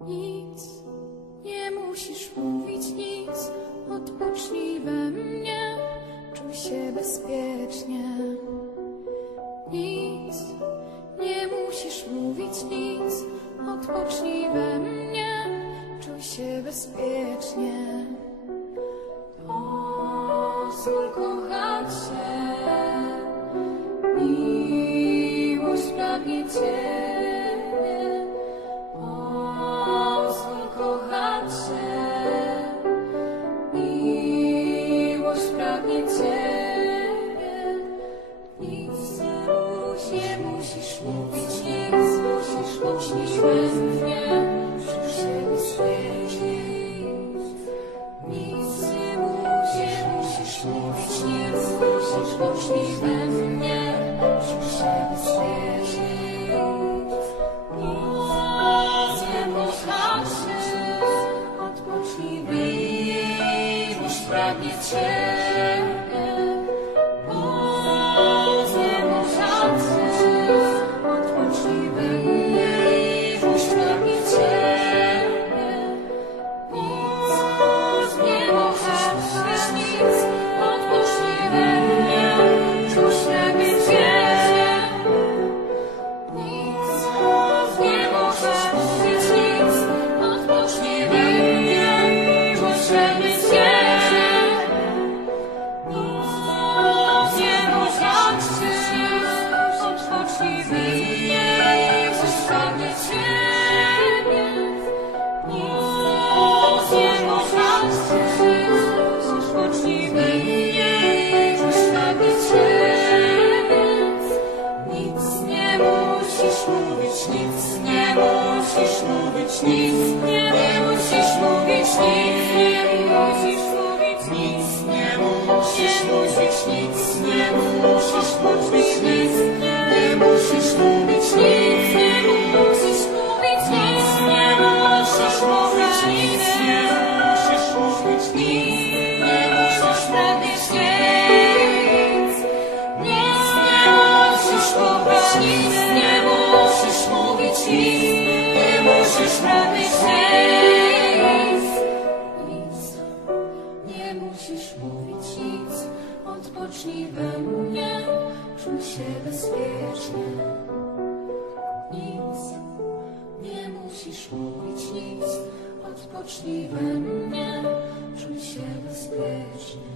Nic, nie musisz mówić nic, odpocznij we mnie, czuj się bezpiecznie. Nic, nie musisz mówić nic, odpocznij we mnie, czuj się bezpiecznie. Pozwól kochać się, miłość pragnie Cię. uśmiech, uśmiech we mnie, przyszedł świeży już. Nie kochasz. Mówić, nic. Nie musisz mówić, nic. Nie musisz mówić, nic. Nie musisz mówić, nic. Nie musisz mówić, musisz mówić nic, odpocznij we mnie, czuj się bezpiecznie. Nic, nie musisz mówić nic, odpocznij we mnie, czuj się bezpiecznie.